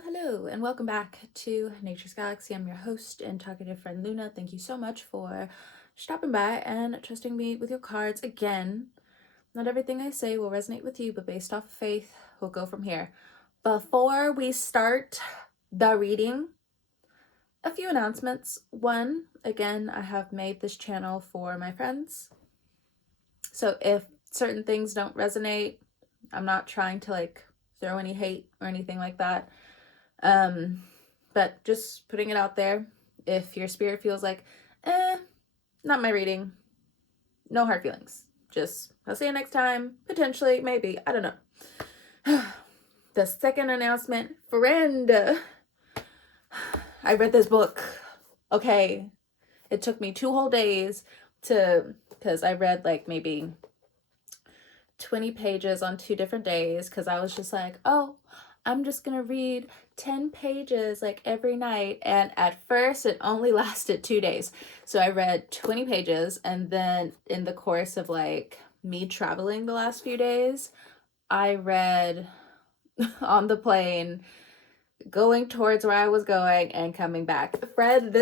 Hello, and welcome back to Nature's Galaxy. I'm your host and talkative friend Luna. Thank you so much for stopping by and trusting me with your cards again. Not everything I say will resonate with you, but based off of faith, we'll go from here. Before we start the reading, a few announcements. One, again, I have made this channel for my friends. So if certain things don't resonate, I'm not trying to throw any hate or anything like that. But just putting it out there. If your spirit feels like, not my reading, no hard feelings. Just, I'll see you next time. Potentially, maybe, I don't know. The second announcement, friend. I read this book. Okay. It took me 2 whole days because I read maybe 20 pages on 2 different days because I was just like, oh, I'm just gonna read 10 pages every night. And at first it only lasted 2 days. So I read 20 pages, and then in the course of me traveling the last few days, I read on the plane, going towards where I was going and coming back. Fred,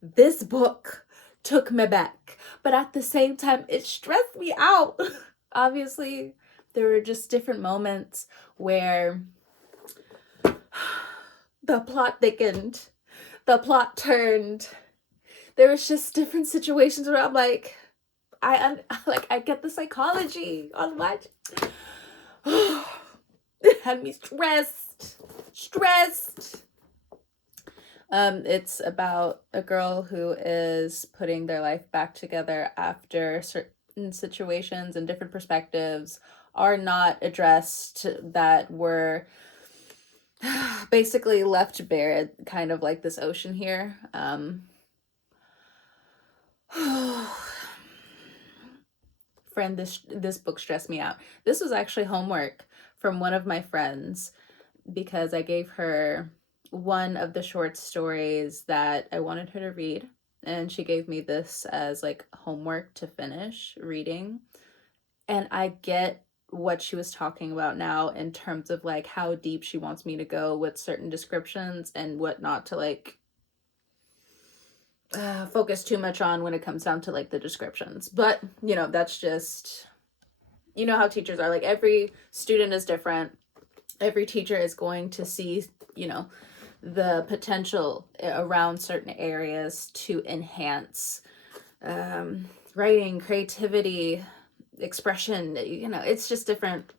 this book took me back, but at the same time it stressed me out. Obviously, there were just different moments where the plot thickened, the plot turned. There was just different situations where I'm like, I get the psychology on what. It had me stressed. It's about a girl who is putting their life back together after certain situations and different perspectives are not addressed, that were basically left bare, kind of like this ocean here. Friend, this book stressed me out. This was actually homework from one of my friends because I gave her one of the short stories that I wanted her to read, and she gave me this as homework to finish reading. And I get what she was talking about now in terms of how deep she wants me to go with certain descriptions and what not to focus too much on when it comes down to the descriptions. But that's just, how teachers are. Every student is different. Every teacher is going to see the potential around certain areas to enhance writing, creativity, expression. It's just different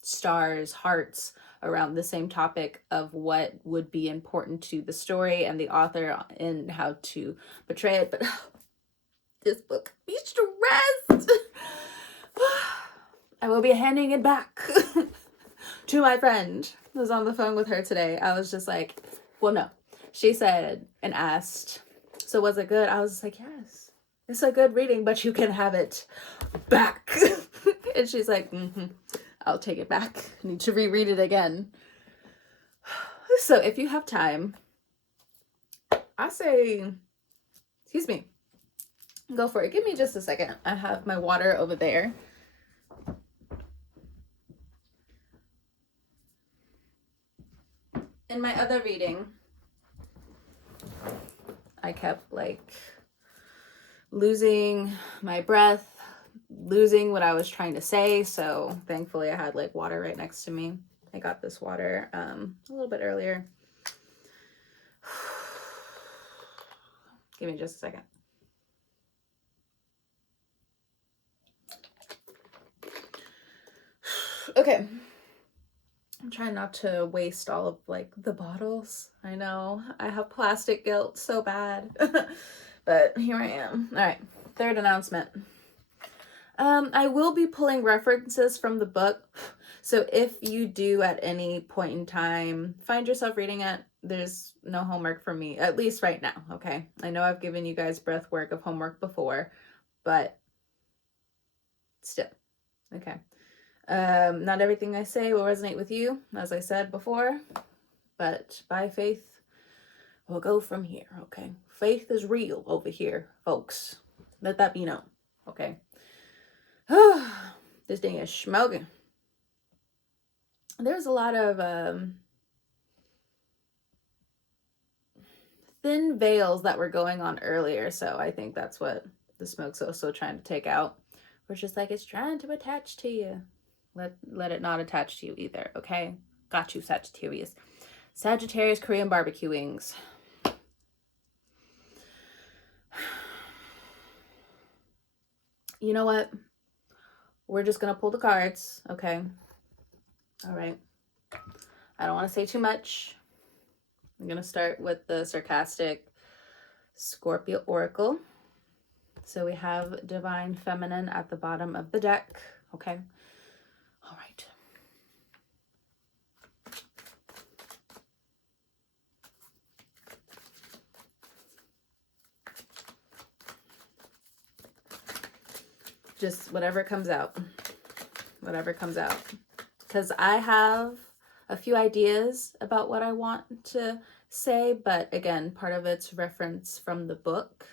stars, hearts around the same topic of what would be important to the story and the author and how to portray it. But this book, be stressed. I will be handing it back to my friend. I was on the phone with her today. I was just like, well, no. She said and asked, so was it good? I was just like, yes, it's a good reading, but you can have it back. And she's like, I'll take it back. I need to reread it again. So if you have time, I say, excuse me, go for it. Give me just a second. I have my water over there. In my other reading, I kept losing my breath, losing what I was trying to say. So thankfully I had water right next to me. I got this water a little bit earlier. Give me just a second. Okay. I'm trying not to waste all of the bottles. I know I have plastic guilt so bad. But here I am. All right. Third announcement. I will be pulling references from the book. So if you do at any point in time find yourself reading it, there's no homework for me, at least right now, okay? I know I've given you guys breath work of homework before, but still, okay. Not everything I say will resonate with you, as I said before, but by faith, we'll go from here, okay? Faith is real over here, folks. Let that be known, okay? This thing is smoking. There's a lot of thin veils that were going on earlier, so I think that's what the smoke's also trying to take out. We're just like, it's trying to attach to you. Let it not attach to you either, okay? Got you, Sagittarius. Sagittarius Korean barbecue wings. You know what? We're just gonna pull the cards, okay? All right. I don't want to say too much. I'm gonna start with the sarcastic Scorpio Oracle. So we have Divine Feminine at the bottom of the deck, okay? All right. Just whatever comes out. Whatever comes out. Because I have a few ideas about what I want to say, but again, part of it's reference from the book.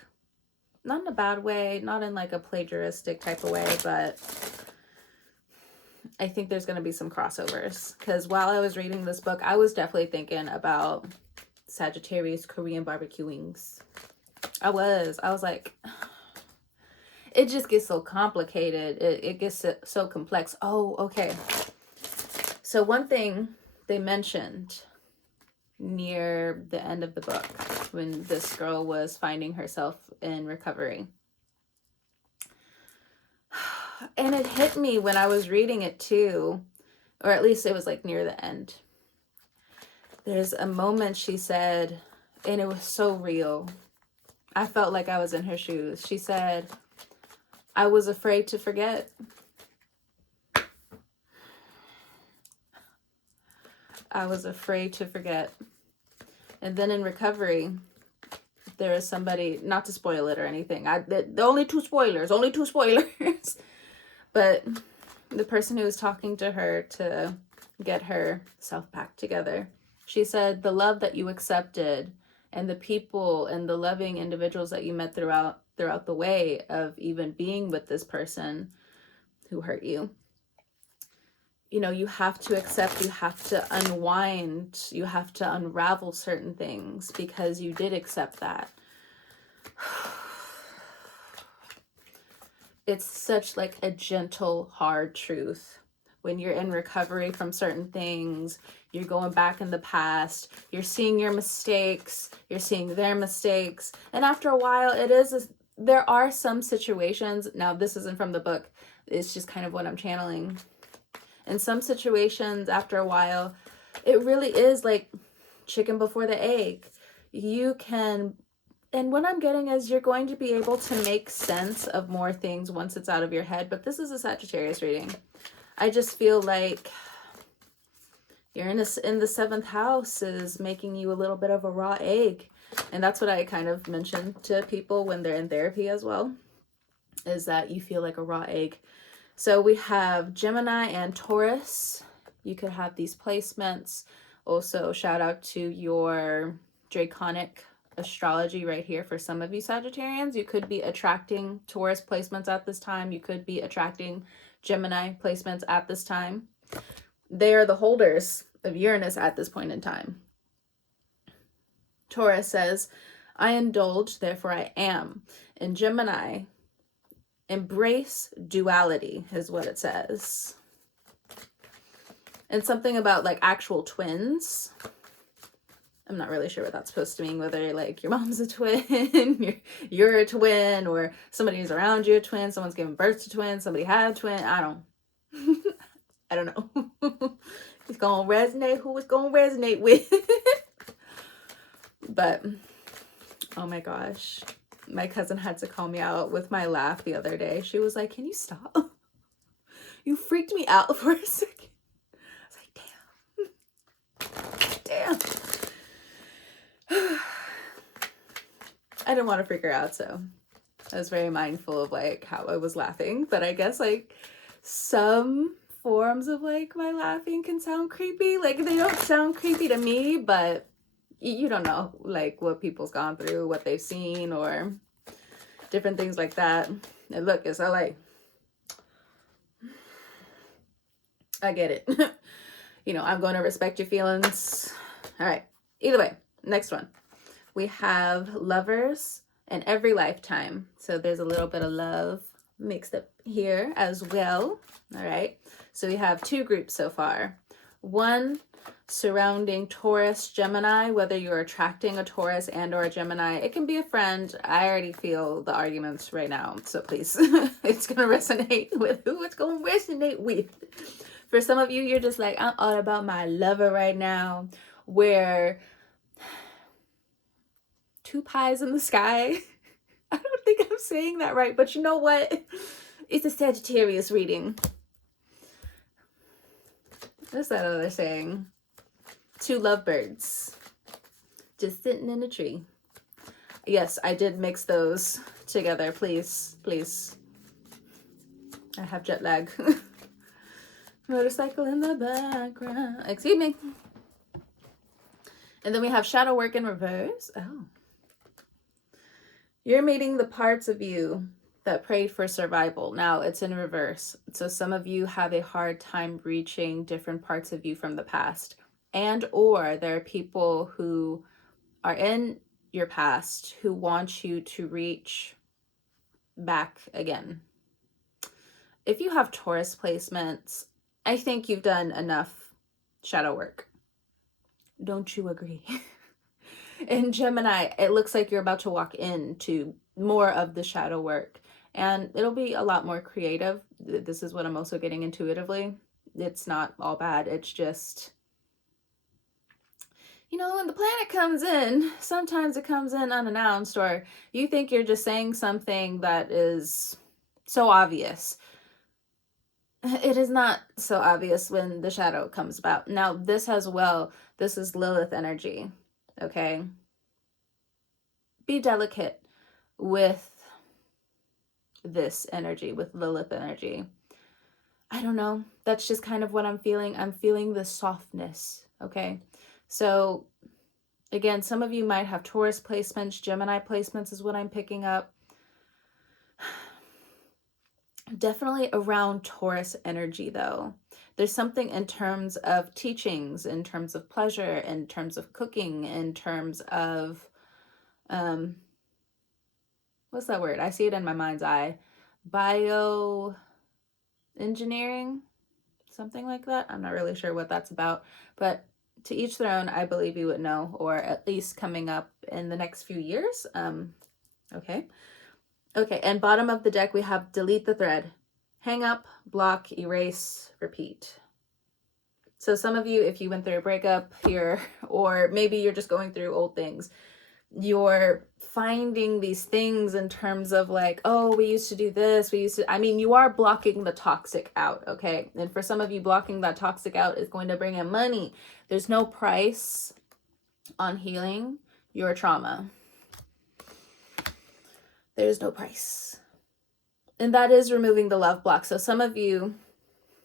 Not in a bad way, not in like a plagiaristic type of way, but I think there's going to be some crossovers. Because while I was reading this book, I was definitely thinking about Sagittarius Korean barbecue wings. I was like, it just gets so complicated. It gets so complex. Oh, okay. So one thing they mentioned near the end of the book, when this girl was finding herself in recovery, and it hit me when I was reading it too, or at least it was like near the end. There's a moment she said, and it was so real. I felt like I was in her shoes. She said, I was afraid to forget. I was afraid to forget. And then in recovery, there is somebody, not to spoil it or anything. The only two spoilers. But the person who was talking to her to get herself back together, she said, the love that you accepted and the people and the loving individuals that you met throughout the way of even being with this person who hurt you, you know, you have to accept, you have to unwind, you have to unravel certain things because you did accept that. It's such like a gentle, hard truth. When you're in recovery from certain things, you're going back in the past, you're seeing your mistakes, you're seeing their mistakes. And after a while, there are some situations, now this isn't from the book, it's just kind of what I'm channeling. In some situations, after a while, it really is like chicken before the egg. You can, and what I'm getting is you're going to be able to make sense of more things once it's out of your head. But this is a Sagittarius reading. I just feel like you're in the 7th house is making you a little bit of a raw egg. And that's what I kind of mentioned to people when they're in therapy as well, is that you feel like a raw egg. So we have Gemini and Taurus. You could have these placements. Also, shout out to your draconic astrology right here for some of you Sagittarians. You could be attracting Taurus placements at this time. You could be attracting Gemini placements at this time. They are the holders of Uranus at this point in time. Taurus says, I indulge, therefore I am. In Gemini, embrace duality is what it says. And something about like actual twins. I'm not really sure what that's supposed to mean, whether like your mom's a twin, you're a twin, or somebody's around you a twin, someone's giving birth to twins, somebody had a twin. I don't know. It's gonna resonate who it's gonna resonate with. But oh my gosh, my cousin had to call me out with my laugh the other day. She was like, can you stop? You freaked me out for a second. I was like, damn. I didn't want to freak her out, so I was very mindful of like how I was laughing. But I guess like some forms of like my laughing can sound creepy. Like they don't sound creepy to me, but you don't know like what people's gone through, what they've seen, or different things like that. And look, it's LA. I get it. You know, I'm going to respect your feelings. All right. Either way, next one. We have lovers in every lifetime. So there's a little bit of love mixed up here as well. All right. So we have two groups so far. One surrounding Taurus, Gemini, whether you're attracting a Taurus and or a Gemini. It can be a friend. I already feel the arguments right now. So please, it's going to resonate with who it's going to resonate with. For some of you, you're just like, I'm all about my lover right now. Where two pies in the sky. I don't think I'm saying that right, but you know what? It's a Sagittarius reading. What's that other saying? Two lovebirds just sitting in a tree. Yes, I did mix those together. Please, please. I have jet lag. Motorcycle in the background. Excuse me. And then we have shadow work in reverse. Oh. You're meeting the parts of you that prayed for survival. Now it's in reverse. So some of you have a hard time reaching different parts of you from the past. And or there are people who are in your past who want you to reach back again. If you have Taurus placements, I think you've done enough shadow work. Don't you agree? In Gemini, it looks like you're about to walk into more of the shadow work, and it'll be a lot more creative. This is what I'm also getting intuitively. It's not all bad. It's just, you know, when the planet comes in, sometimes it comes in unannounced, or you think you're just saying something that is so obvious. It is not so obvious when the shadow comes about. Now, this as well, this is Lilith energy, okay? Be delicate with this energy, with Lilith energy. I don't know. That's just kind of what I'm feeling. I'm feeling the softness, okay? So, again, some of you might have Taurus placements, Gemini placements is what I'm picking up. Definitely around Taurus energy, though. There's something in terms of teachings, in terms of pleasure, in terms of cooking, in terms of, what's that word? I see it in my mind's eye. Bioengineering, something like that. I'm not really sure what that's about, but to each their own. I believe you would know, or at least coming up in the next few years. Okay. Okay, and bottom of the deck, we have delete the thread. Hang up, block, erase, repeat. So some of you, if you went through a breakup here, or maybe you're just going through old things, you're finding these things in terms of like, oh, we used to do this, I mean, you are blocking the toxic out, okay? And for some of you, blocking that toxic out is going to bring in money. There's no price on healing your trauma. There's no price. And that is removing the love block. So some of you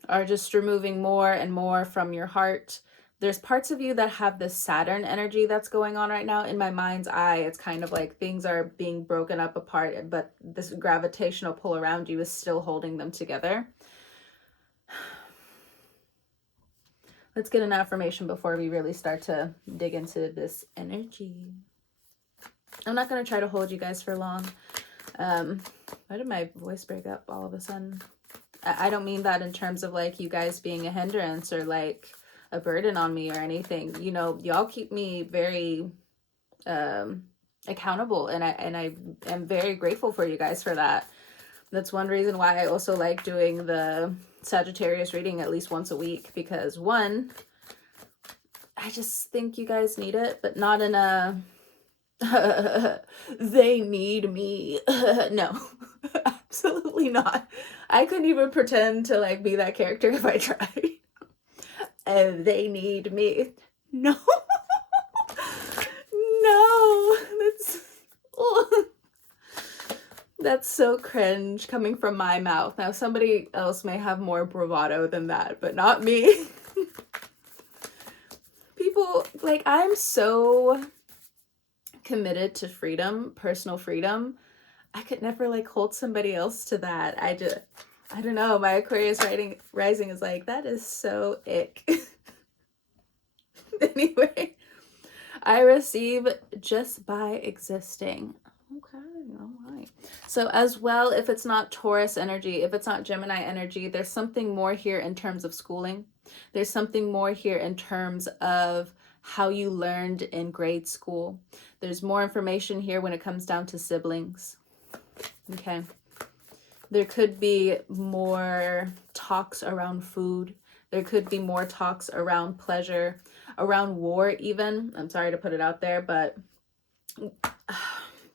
are just removing more and more from your heart. There's parts of you that have this Saturn energy that's going on right now. In my mind's eye, it's kind of like things are being broken up apart, but this gravitational pull around you is still holding them together. Let's get an affirmation before we really start to dig into this energy. I'm not going to try to hold you guys for long. Why did my voice break up all of a sudden? I don't mean that in terms of like you guys being a hindrance or like a burden on me or anything. You know, y'all keep me very accountable, and I am very grateful for you guys for that. That's one reason why I also like doing the Sagittarius reading at least once a week, because one, I just think you guys need it, but not in a they need me. No, absolutely not. I couldn't even pretend to like be that character if I tried. They need me. No. No. That's so cringe coming from my mouth. Now somebody else may have more bravado than that, but not me. People, like, I'm so committed to freedom, personal freedom. I could never like hold somebody else to that. I don't know. My Aquarius rising is like, that is so ick. Anyway, I receive just by existing. Okay, all right. So as well, if it's not Taurus energy, if it's not Gemini energy, there's something more here in terms of schooling. There's something more here in terms of how you learned in grade school. There's more information here when it comes down to siblings. Okay. There could be more talks around food. There could be more talks around pleasure, around war even. I'm sorry to put it out there, but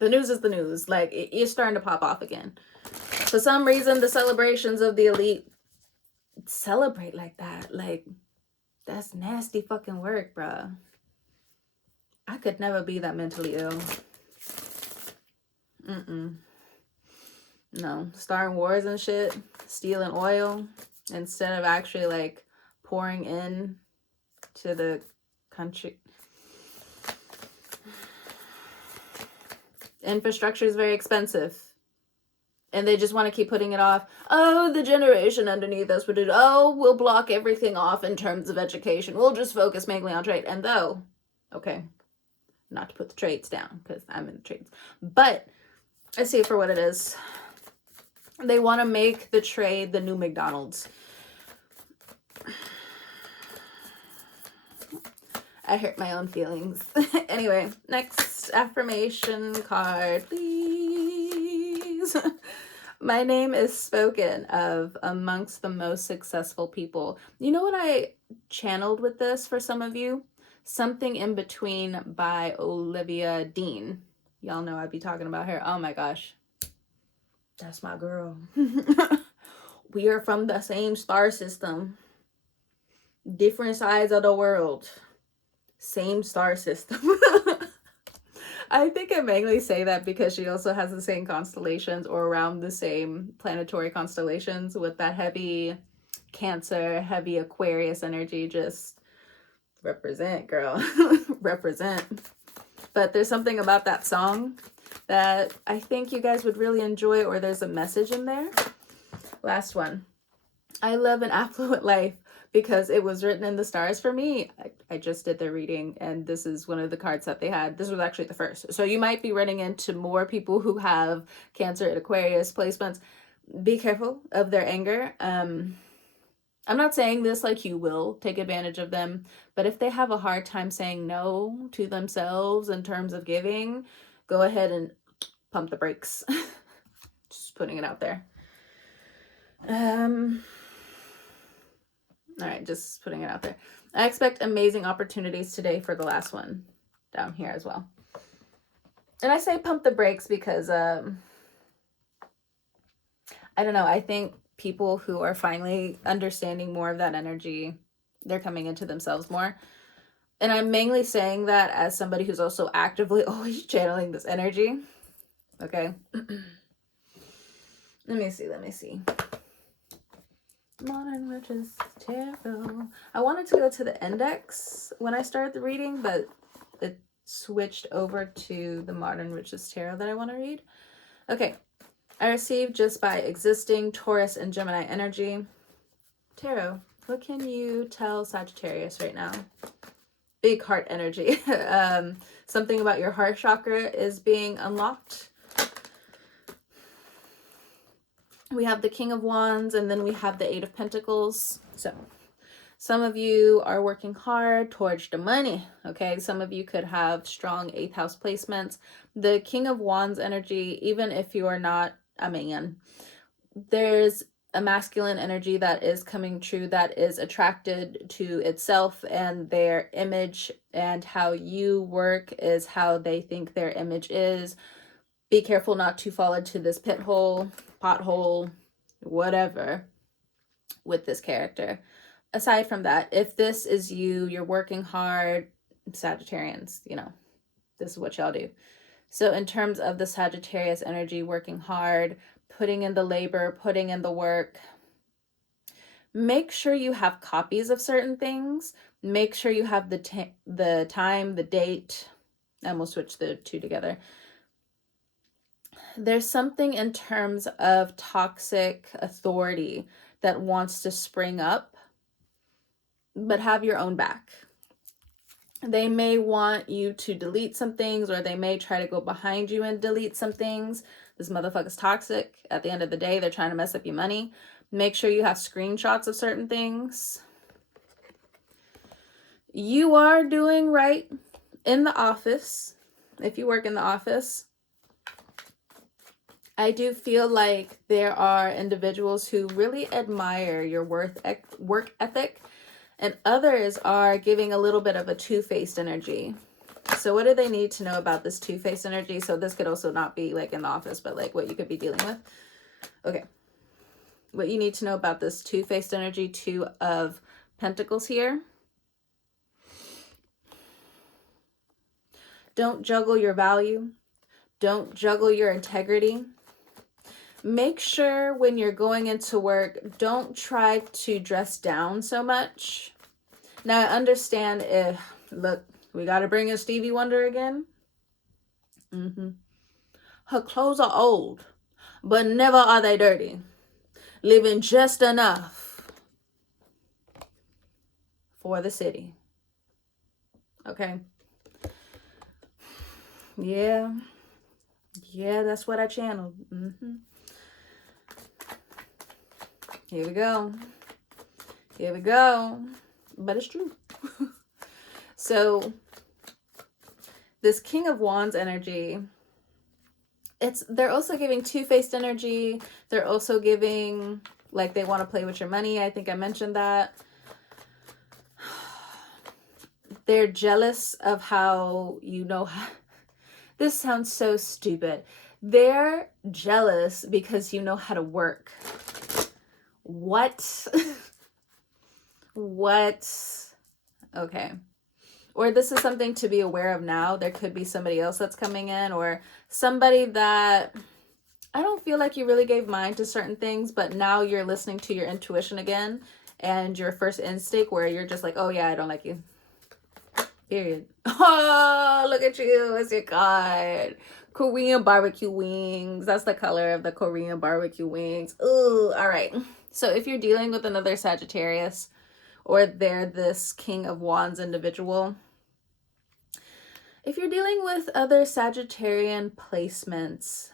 the news is the news. Like, it's starting to pop off again. For some reason, the celebrations of the elite celebrate like that. Like, that's nasty fucking work, bruh. I could never be that mentally ill. No, starting wars and shit, stealing oil instead of actually like pouring in to the country. Infrastructure is very expensive. And they just want to keep putting it off. Oh, the generation underneath us would do, oh, we'll block everything off in terms of education. We'll just focus mainly on trade. And though, okay, not to put the trades down because I'm in the trades, but I see it for what it is. They want to make the trade the new McDonald's. I hurt my own feelings. Anyway, next affirmation card, please. My name is spoken of amongst the most successful people. You know what I channeled with this for some of you? Something in Between by Olivia Dean. Y'all know I'd be talking about her. Oh my gosh. That's my girl. We are from the same star system. Different sides of the world. Same star system. I think I mainly say that because she also has the same constellations or around the same planetary constellations with that heavy Cancer, heavy Aquarius energy. Just represent, girl. Represent. But there's something about that song that I think you guys would really enjoy, or there's a message in there. Last one. I live an affluent life because it was written in the stars for me. I just did their reading, and this is one of the cards that they had. This was actually the first. So you might be running into more people who have Cancer and Aquarius placements. Be careful of their anger. I'm not saying this like you will take advantage of them, but if they have a hard time saying no to themselves in terms of giving, go ahead and pump the brakes. Just putting it out there. All right, just putting it out there. I expect amazing opportunities today for the last one down here as well. And I say pump the brakes because, I don't know, I think people who are finally understanding more of that energy, they're coming into themselves more. And I'm mainly saying that as somebody who's also actively always channeling this energy. Okay. Let me see. Modern Witches Tarot. I wanted to go to the index when I started the reading, but it switched over to the Modern Witches Tarot that I want to read. Okay. I received just by existing Taurus and Gemini energy. Tarot, what can you tell Sagittarius right now? Big heart energy. Something about your heart chakra is being unlocked. We have the King of Wands, and then we have the Eight of Pentacles. So some of you are working hard towards the money, okay? Some of you could have strong 8th house placements. The King of Wands energy, even if you are not a man, there's a masculine energy that is coming true, that is attracted to itself and their image, and how you work is how they think their image is. Be careful not to fall into this pit hole, pothole, whatever with this character. Aside from that, if this is you, you're working hard, Sagittarians, you know, this is what y'all do. So in terms of the Sagittarius energy, working hard, putting in the labor, putting in the work, make sure you have copies of certain things. Make sure you have the time, the date. And we'll switch the two together. There's something in terms of toxic authority that wants to spring up, but have your own back. They may want you to delete some things, or they may try to go behind you and delete some things. This motherfucker's toxic. At the end of the day, they're trying to mess up your money. Make sure you have screenshots of certain things. You are doing right in the office. If you work in the office, I do feel like there are individuals who really admire your work ethic, and others are giving a little bit of a two-faced energy. So what do they need to know about this two-faced energy? So this could also not be like in the office, but like what you could be dealing with. Okay. What you need to know about this two-faced energy, Two of Pentacles here. Don't juggle your value. Don't juggle your integrity. Make sure when you're going into work, don't try to dress down so much. Now, I understand if, look, we got to bring in Stevie Wonder again. Her clothes are old, but never are they dirty. Living just enough for the city. Okay. Yeah, that's what I channeled. Here we go. But it's true. So this King of Wands energy, they're also giving two-faced energy. They're also giving like they want to play with your money. I think I mentioned that. They're jealous of how you know how. This sounds so stupid. They're jealous because you know how to work. What? What? Okay. Or this is something to be aware of now. There could be somebody else that's coming in, or somebody that I don't feel like you really gave mind to certain things, but now you're listening to your intuition again and your first instinct where you're just like, oh yeah, I don't like you. Period. Oh, look at you. It's your card. Korean barbecue wings. That's the color of the Korean barbecue wings. Ooh, all right. So if you're dealing with another Sagittarius, or they're this King of Wands individual, if you're dealing with other Sagittarian placements,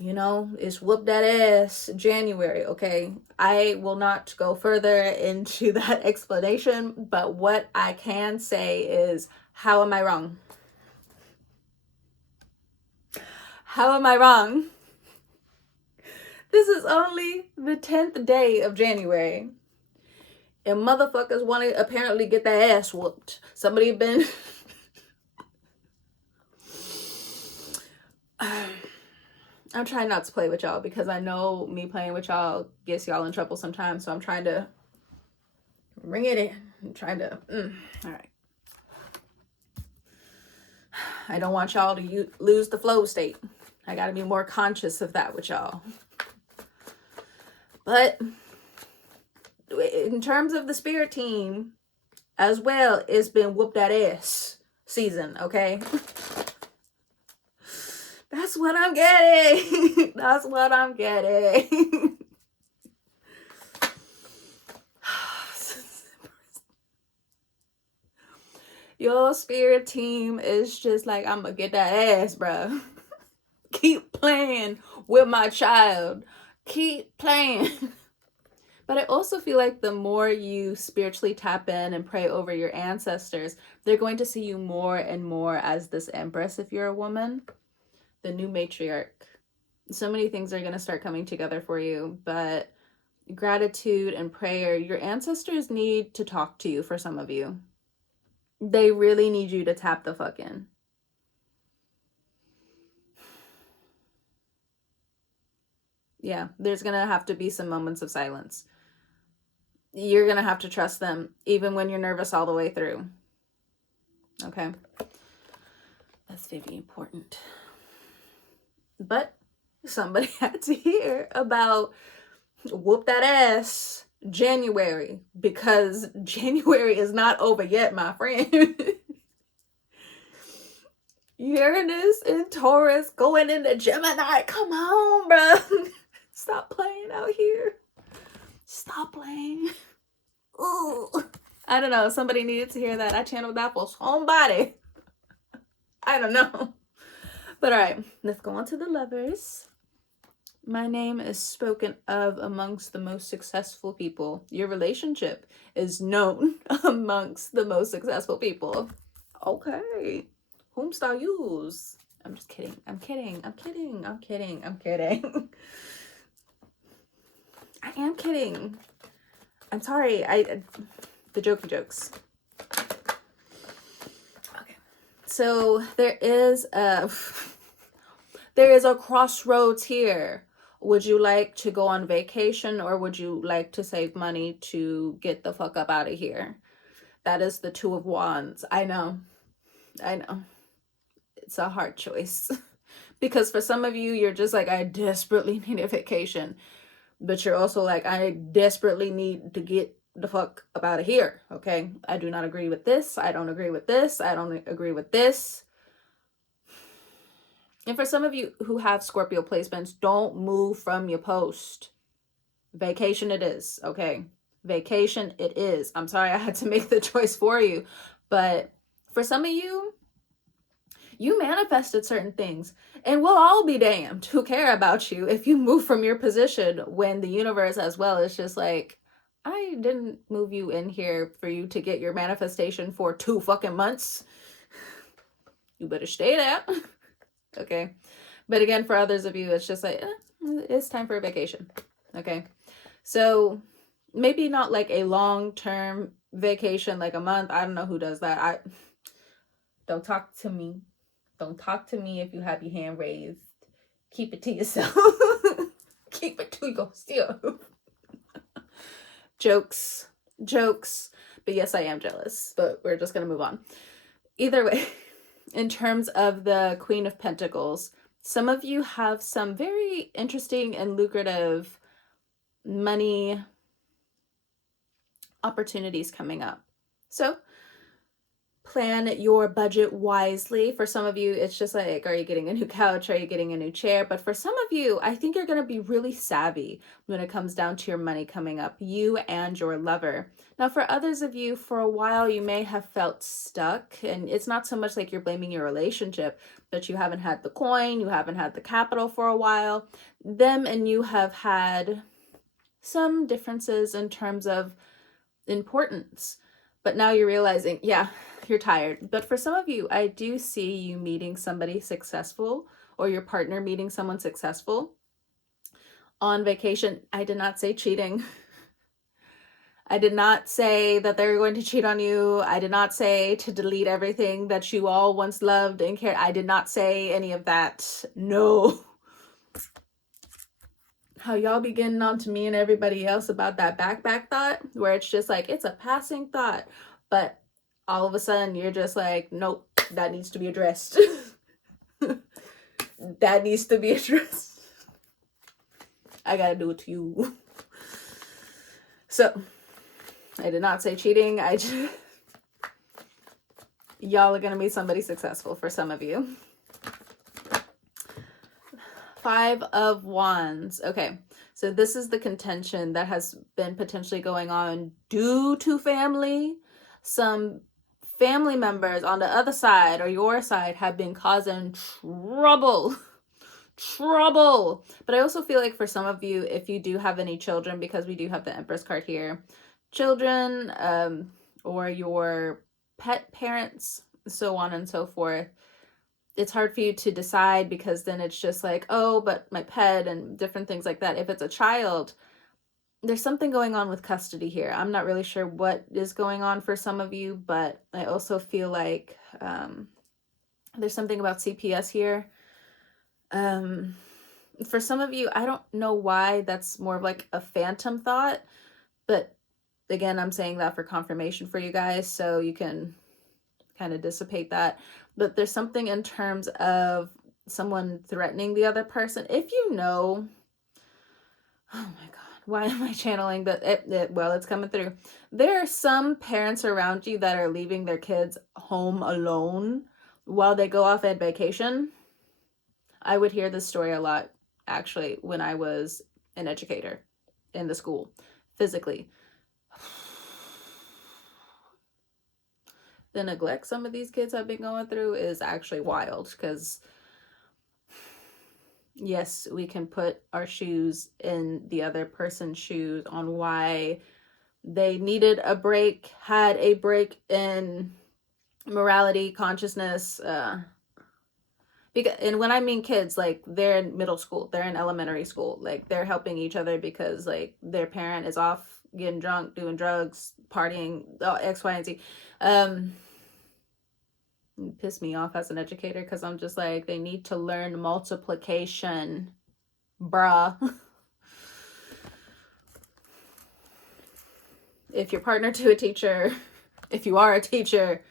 you know, it's whoop that ass January, okay? I will not go further into that explanation, but what I can say is, how am I wrong? How am I wrong? This is only the 10th day of January. And motherfuckers want to apparently get their ass whooped. Somebody been... I'm trying not to play with y'all because I know me playing with y'all gets y'all in trouble sometimes. So I'm trying to ring it in. I'm trying to... All right. I don't want y'all to lose the flow state. I got to be more conscious of that with y'all. But in terms of the spirit team as well, it's been whoop that ass season, okay? That's what I'm getting. That's what I'm getting. Your spirit team is just like, I'm gonna get that ass, bro. Keep playing with my child. Keep playing. But I also feel like the more you spiritually tap in and pray over your ancestors, they're going to see you more and more as this empress if you're a woman. The new matriarch. So many things are going to start coming together for you, but gratitude and prayer, your ancestors need to talk to you for some of you. They really need you to tap the fuck in. Yeah, there's going to have to be some moments of silence. You're going to have to trust them, even when you're nervous all the way through. Okay? That's very important. But somebody had to hear about whoop that ass January, because January is not over yet, my friend. Uranus in Taurus going into Gemini. Come on, bro. Stop playing out here. Stop playing. Ooh. I don't know. Somebody needed to hear that. I channeled that for somebody. I don't know. But all right, let's go on to the lovers. My name is spoken of amongst the most successful people. Your relationship is known amongst the most successful people. Okay. Whomst I use? I'm just kidding. I'm kidding. I'm kidding. I'm kidding. I'm kidding. I am kidding. I'm sorry. The jokey jokes. Okay. So there is a crossroads here. Would you like to go on vacation, or would you like to save money to get the fuck up out of here? That is the Two of Wands. I know. It's a hard choice. Because for some of you, you're just like, I desperately need a vacation. But you're also like, I desperately need to get the fuck up out of here. Okay? I do not agree with this. I don't agree with this. I don't agree with this. And for some of you who have Scorpio placements, don't move from your post. Vacation it is, okay? Vacation it is. I'm sorry I had to make the choice for you. But for some of you, you manifested certain things. And we'll all be damned who care about you if you move from your position when the universe as well is just like, I didn't move you in here for you to get your manifestation for 2 fucking months. You better stay there. Okay. But again, for others of you, it's just like, it's time for a vacation. Okay. So maybe not like a long-term vacation, like a month. I don't know who does that. Don't talk to me. Don't talk to me if you have your hand raised. Keep it to yourself. Keep it to yourself. Jokes. But yes, I am jealous. But we're just going to move on. Either way. In terms of the Queen of Pentacles, some of you have some very interesting and lucrative money opportunities coming up. So plan your budget wisely. For some of you, it's just like, are you getting a new couch? Are you getting a new chair? But for some of you, I think you're going to be really savvy when it comes down to your money coming up, you and your lover. Now, for others of you, for a while, you may have felt stuck, and it's not so much like you're blaming your relationship, but you haven't had the coin, you haven't had the capital for a while. Them and you have had some differences in terms of importance, but now you're realizing, yeah, you're tired. But for some of you, I do see you meeting somebody successful, or your partner meeting someone successful on vacation. I did not say cheating. I did not say that they're going to cheat on you. I did not say to delete everything that you all once loved and cared. I did not say any of that. No. How y'all be getting on to me and everybody else about that back thought, where it's just like, it's a passing thought. But all of a sudden, you're just like, nope, that needs to be addressed. That needs to be addressed. I gotta do it to you. So, I did not say cheating. Y'all are going to meet somebody successful for some of you. 5 of Wands. Okay, so this is the contention that has been potentially going on due to family. Some family members on the other side or your side have been causing trouble. But I also feel like for some of you, if you do have any children, because we do have the Empress card here, children, or your pet parents, so on and so forth, it's hard for you to decide, because then it's just like, oh, but my pet and different things like that. If it's a child, there's something going on with custody here. I'm not really sure what is going on for some of you, but I also feel like there's something about CPS here. For some of you, I don't know why that's more of like a phantom thought, but again, I'm saying that for confirmation for you guys, so you can kind of dissipate that. But there's something in terms of someone threatening the other person. If you know, oh my God, why am I channeling that? Well, it's coming through. There are some parents around you that are leaving their kids home alone while they go off at vacation. I would hear this story a lot, actually, when I was an educator in the school, physically. The neglect some of these kids have been going through is actually wild, because yes, we can put our shoes in the other person's shoes on why they needed a break, had a break in morality, consciousness, because, and when I mean kids, like, they're in middle school, they're in elementary school, like, they're helping each other because, like, their parent is off getting drunk, doing drugs, partying, X, Y, and Z. Piss me off as an educator, because I'm just like, they need to learn multiplication, bruh. If you're partner to a teacher, if you are a teacher,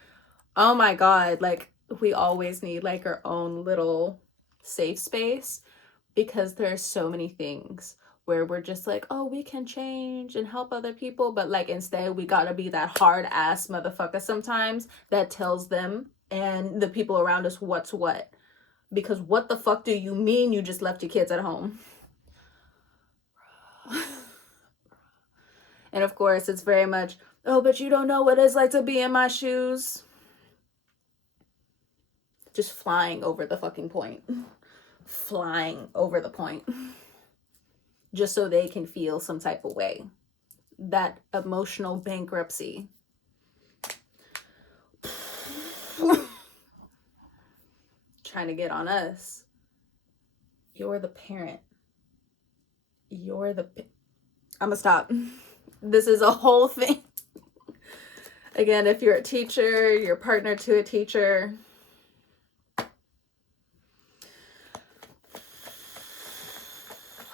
oh my God, like, we always need like our own little safe space, because there's so many things where we're just like, oh, we can change and help other people, but like, instead we gotta be that hard ass motherfucker sometimes that tells them and the people around us what's what. Because what the fuck do you mean you just left your kids at home? And of course it's very much, oh, but you don't know what it's like to be in my shoes. Just flying over the fucking point. Flying over the point. Just so they can feel some type of way. That emotional bankruptcy. Trying to get on us. You're the parent. I'ma stop. This is a whole thing. Again, if you're a teacher, you're partner to a teacher.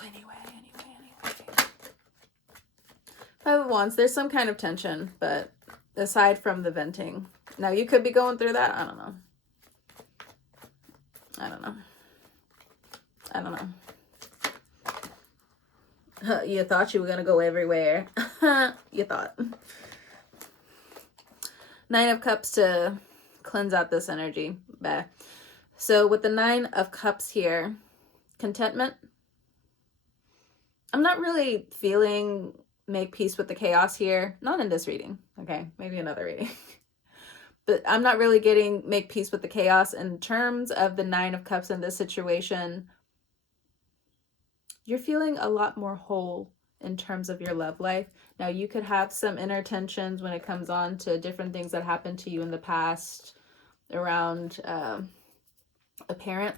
Anyway. Five of Wands, there's some kind of tension, but aside from the venting. Now, you could be going through that. I don't know. You thought you were going to go everywhere. You thought. Nine of Cups to cleanse out this energy. Bah. So with the Nine of Cups here, contentment. I'm not really feeling make peace with the chaos here. Not in this reading. Okay, maybe another reading. But I'm not really getting make peace with the chaos in terms of the Nine of Cups in this situation. You're feeling a lot more whole in terms of your love life. Now, you could have some inner tensions when it comes on to different things that happened to you in the past around a parent.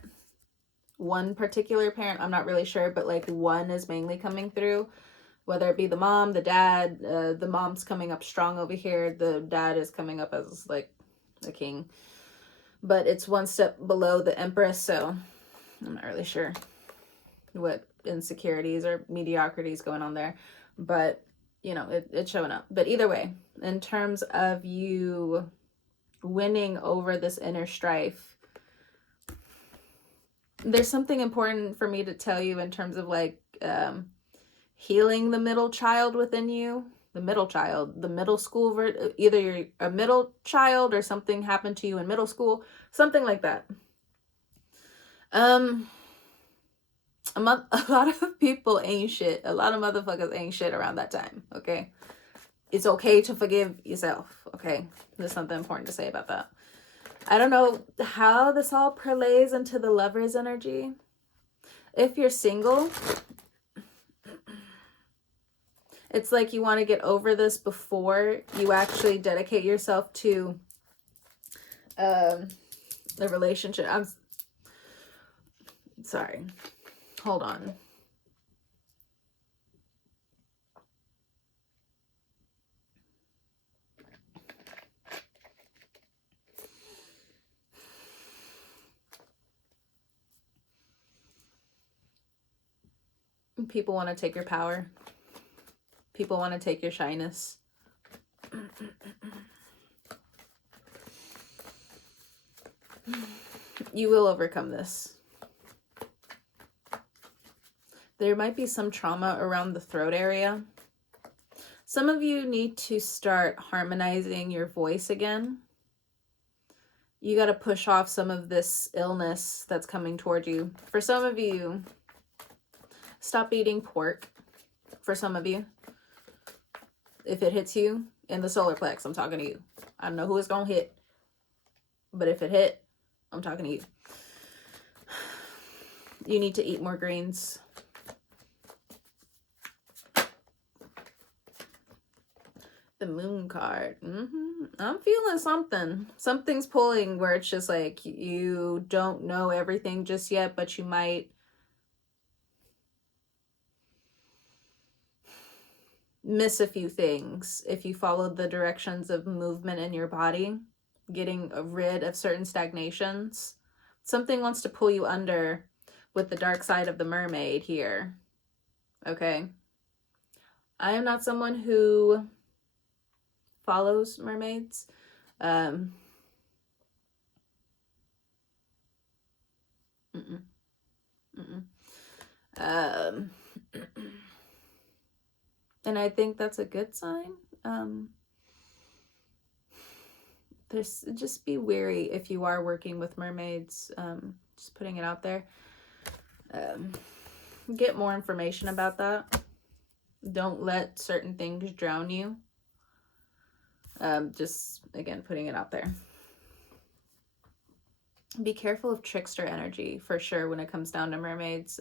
One particular parent, I'm not really sure, but like one is mainly coming through. Whether it be the mom, the dad, the mom's coming up strong over here. The dad is coming up as like the king. But it's one step below the Empress, so I'm not really sure what insecurities or mediocrities going on there, but you know, it's showing up. But either way, in terms of you winning over this inner strife, there's something important for me to tell you in terms of like healing the middle child within you. The middle school either you're a middle child or something happened to you in middle school, something like that. A lot of people ain't shit. A lot of motherfuckers ain't shit around that time, okay? It's okay to forgive yourself, okay? There's something important to say about that. I don't know how this all parlays into the Lover's energy. If you're single, it's like you want to get over this before you actually dedicate yourself to the relationship. I'm sorry. Hold on. People want to take your power. People want to take your shyness. You will overcome this. There might be some trauma around the throat area. Some of you need to start harmonizing your voice again. you got to push off some of this illness that's coming toward you. For some of you, stop eating pork. For some of you, if it hits you in the solar plex, I'm talking to you. I don't know who it's going to hit, but if it hit, I'm talking to you. You need to eat more greens. The moon card. I'm feeling something. Something's pulling where it's just like you don't know everything just yet, but you might miss a few things if you follow the directions of movement in your body, getting rid of certain stagnations. Something wants to pull you under with the dark side of the mermaid here. Okay. I am not someone who follows mermaids. And I think that's a good sign. Just be wary if you are working with mermaids. Just putting it out there. Get more information about that. Don't let certain things drown you. Just, again, putting it out there. Be careful of trickster energy, for sure, when it comes down to mermaids.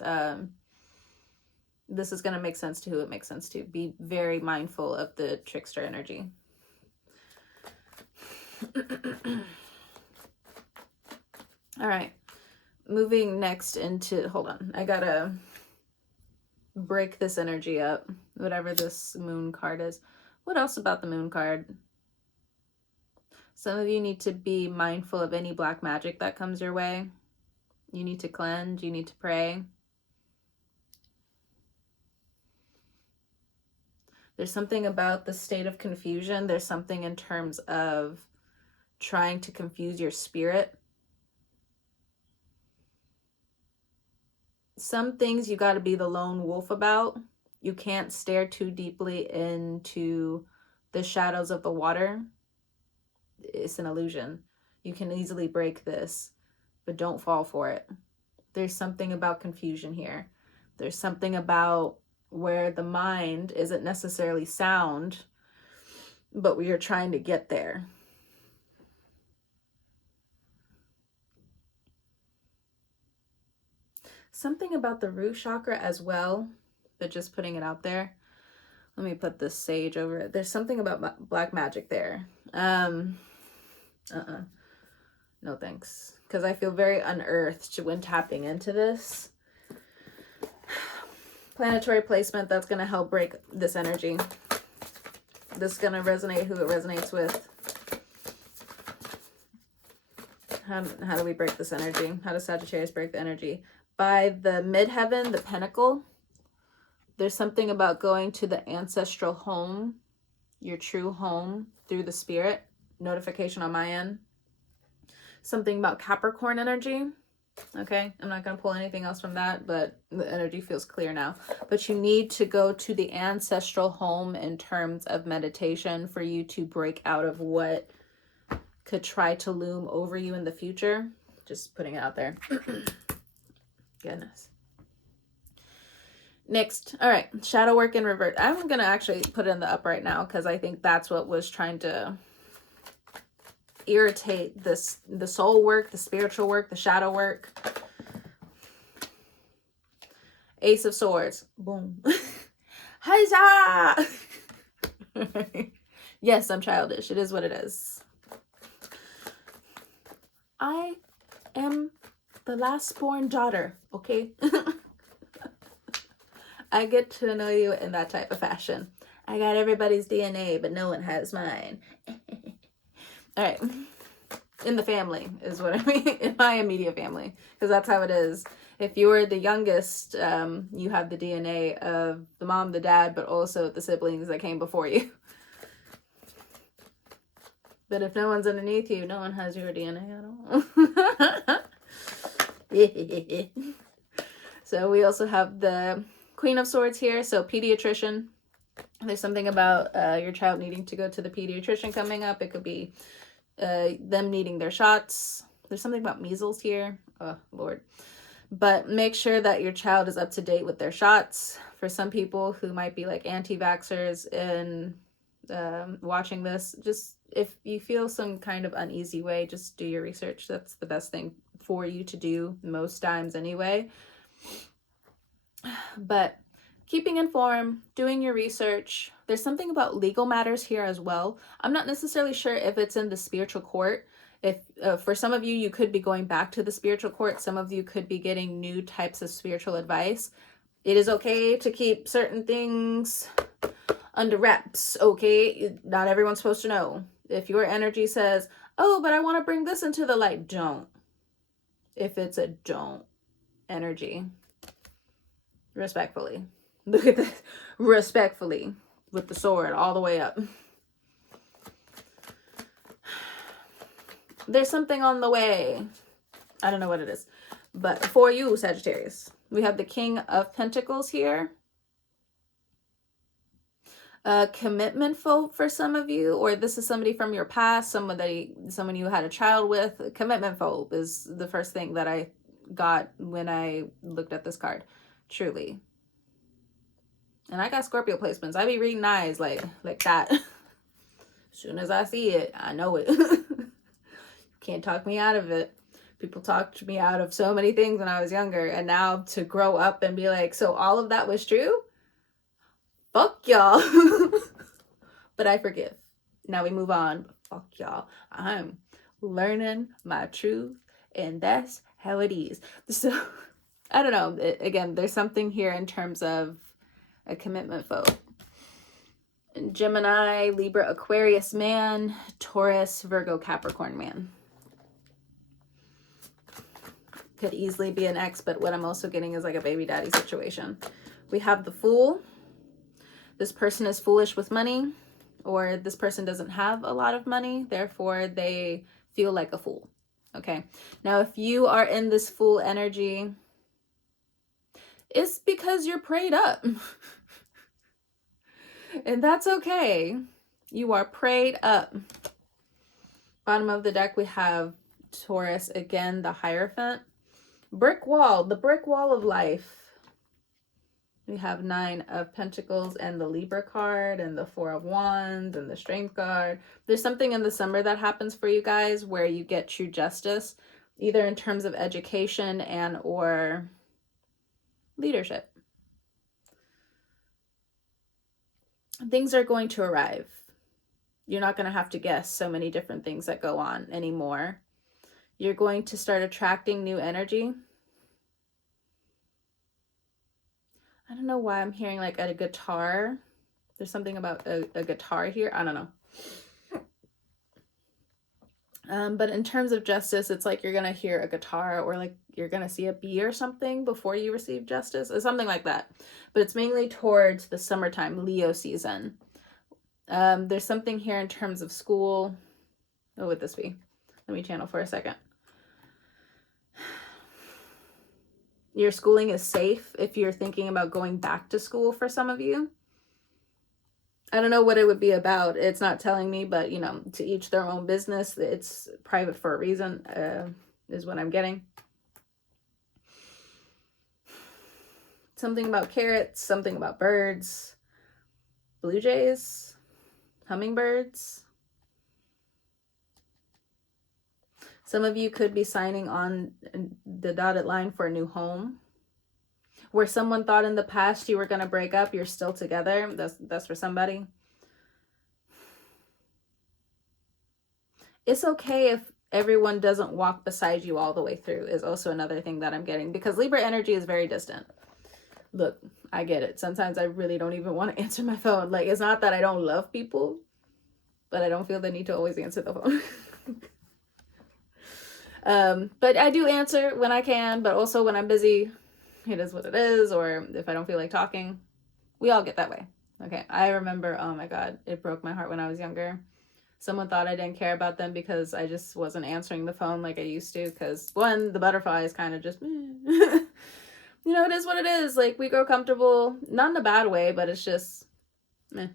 This is going to make sense to who it makes sense to. Be very mindful of the trickster energy. All right. Moving next into, hold on. I got to break this energy up, whatever this moon card is. What else about the moon card? Some of you need to be mindful of any black magic that comes your way. You need to cleanse. You need to pray. There's something about the state of confusion. There's something in terms of trying to confuse your spirit. Some things you got to be the lone wolf about. You can't stare too deeply into the shadows of the water. It's an illusion. You can easily break this, but don't fall for it. There's something about confusion here. There's something about where the mind isn't necessarily sound, but we are trying to get there. Something about the root chakra as well, but just putting it out there. Let me put this sage over it. There's something about black magic there. No thanks. Because I feel very unearthed when tapping into this. Planetary placement, that's going to help break this energy. This is going to resonate who it resonates with. How do we break this energy? How does Sagittarius break the energy? By the midheaven, the pentacle. There's something about going to the ancestral home, your true home, through the spirit. Notification on my end. Something about Capricorn energy. Okay, I'm not going to pull anything else from that, but the energy feels clear now. But you need to go to the ancestral home in terms of meditation for you to break out of what could try to loom over you in the future. Just putting it out there. Goodness. Next, all right, shadow work in reverse. I'm going to actually put it in the up right now because I think that's what was trying to irritate this, the soul work, the spiritual work, the shadow work. Ace of Swords. Boom. Huzzah! Yes, I'm childish. It is what it is. I am the last born daughter, okay? I get to know you in that type of fashion. I got everybody's DNA, but no one has mine. All right. In the family is what I mean. In my immediate family. Because that's how it is. If you're the youngest, you have the DNA of the mom, the dad, but also the siblings that came before you. But if no one's underneath you, no one has your DNA at all. So we also have the Queen of Swords here. So pediatrician. There's something about your child needing to go to the pediatrician coming up. It could be them needing their shots. There's something about measles here. Oh, Lord. But make sure that your child is up to date with their shots. For some people who might be like anti-vaxxers and watching this, just if you feel some kind of uneasy way, just do your research. That's the best thing for you to do most times anyway. But keeping informed, doing your research. There's something about legal matters here as well. I'm not necessarily sure if it's in the spiritual court. If for some of you, you could be going back to the spiritual court. Some of you could be getting new types of spiritual advice. It is okay to keep certain things under wraps, okay? Not everyone's supposed to know. If your energy says, oh, but I want to bring this into the light, don't. If it's a don't energy, respectfully. Look at this. Respectfully. With the sword all the way up. There's something on the way. I don't know what it is. But for you, Sagittarius, we have the King of Pentacles here. Commitment phobe for some of you, or this is somebody from your past, someone you had a child with. Commitment phobe is the first thing that I got when I looked at this card. Truly. And I got Scorpio placements. I be reading eyes like that. As soon as I see it, I know it. Can't talk me out of it. People talked me out of so many things when I was younger, and now to grow up and be like, so all of that was true? Fuck y'all. But I forgive. Now we move on. Fuck y'all. I'm learning my truth, and that's how it is. So, I don't know. Again, there's something here in terms of a commitment phobe. Gemini, Libra, Aquarius man, Taurus, Virgo, Capricorn man. Could easily be an ex, but what I'm also getting is like a baby daddy situation. We have the Fool. This person is foolish with money, or this person doesn't have a lot of money, therefore they feel like a fool. Okay. Now, if you are in this Fool energy, it's because you're prayed up. And that's okay. You are prayed up. Bottom of the deck, we have Taurus again, the Hierophant. Brick wall, the brick wall of life. We have 9 of Pentacles and the Libra card and the 4 of Wands and the Strength card. There's something in the summer that happens for you guys where you get true justice, either in terms of education and or leadership. Things are going to arrive. You're not going to have to guess so many different things that go on anymore. You're going to start attracting new energy. I don't know why I'm hearing like a guitar. There's something about a guitar here. I don't know. But in terms of justice, it's like you're going to hear a guitar, or like you're going to see a bee or something before you receive justice, or something like that. But it's mainly towards the summertime, Leo season. There's something here in terms of school. What would this be? Let me channel for a second. Your schooling is safe if you're thinking about going back to school for some of you. I don't know what it would be about. It's not telling me, but, you know, to each their own business. It's private for a reason, is what I'm getting. Something about carrots, something about birds, blue jays, hummingbirds. Some of you could be signing on the dotted line for a new home. Where someone thought in the past you were going to break up, you're still together. That's for somebody. It's okay if everyone doesn't walk beside you all the way through, is also another thing that I'm getting. Because Libra energy is very distant. Look, I get it. Sometimes I really don't even want to answer my phone. Like, it's not that I don't love people, but I don't feel the need to always answer the phone. But I do answer when I can, but also when I'm busy, it is what it is, or if I don't feel like talking. We all get that way. Okay, I remember, oh my God, it broke my heart when I was younger. Someone thought I didn't care about them because I just wasn't answering the phone like I used to, because one, the butterflies kind of just, you know, it is what it is. Like, we grow comfortable, not in a bad way, but it's just, meh.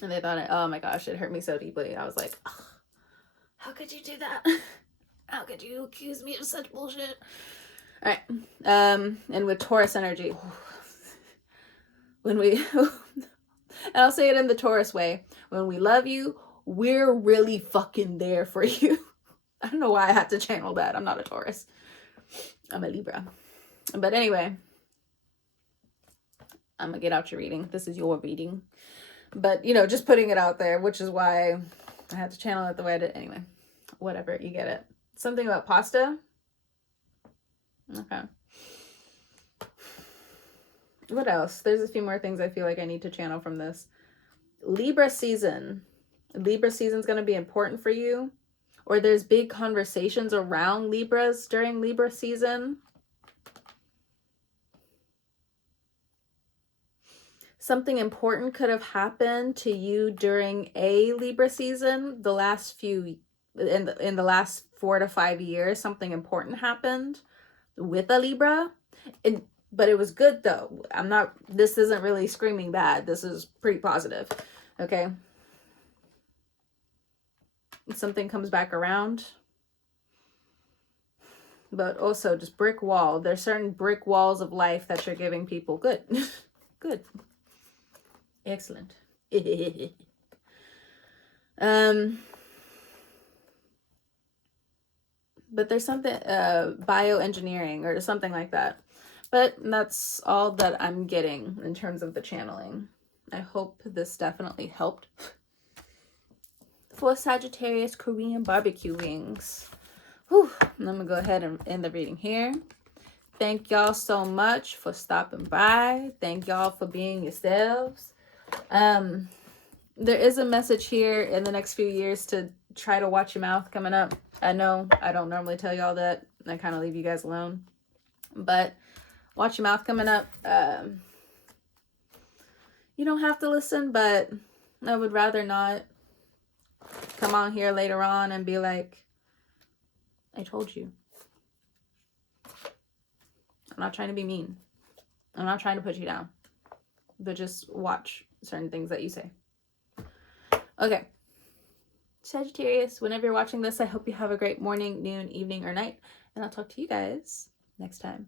And they thought, oh my gosh, it hurt me so deeply. I was like, ugh. How could you do that? How could you accuse me of such bullshit? All right. And with Taurus energy, when we, and I'll say it in the Taurus way, when we love you, we're really fucking there for you. I don't know why I had to channel that. I'm not a Taurus. I'm a Libra. But anyway, I'm gonna get out your reading. This is your reading. But, you know, just putting it out there, which is why I had to channel it the way I did. Anyway, whatever, you get it. Something about pasta? Okay. What else? There's a few more things I feel like I need to channel from this. Libra season. Libra season's going to be important for you. Or there's big conversations around Libras during Libra season. Something important could have happened to you during a Libra season. The last few, in the last 4 to 5 years, something important happened with a Libra. But it was good though. This isn't really screaming bad. This is pretty positive. Okay. Something comes back around. But also just brick wall. There's certain brick walls of life that you're giving people. Good. Good. Excellent. But there's something, bioengineering or something like that. But that's all that I'm getting in terms of the channeling. I hope this definitely helped. For Sagittarius Korean barbecue wings. Whew. I'm going to go ahead and end the reading here. Thank y'all so much for stopping by. Thank y'all for being yourselves. There is a message here in the next few years to try to watch your mouth coming up. I know I don't normally tell y'all that. I kind of leave you guys alone. But watch your mouth coming up. You don't have to listen, but I would rather not come on here later on and be like, I told you. I'm not trying to be mean. I'm not trying to put you down. But just watch certain things that you say. Okay. Sagittarius, whenever you're watching this, I hope you have a great morning, noon, evening, or night. And I'll talk to you guys next time.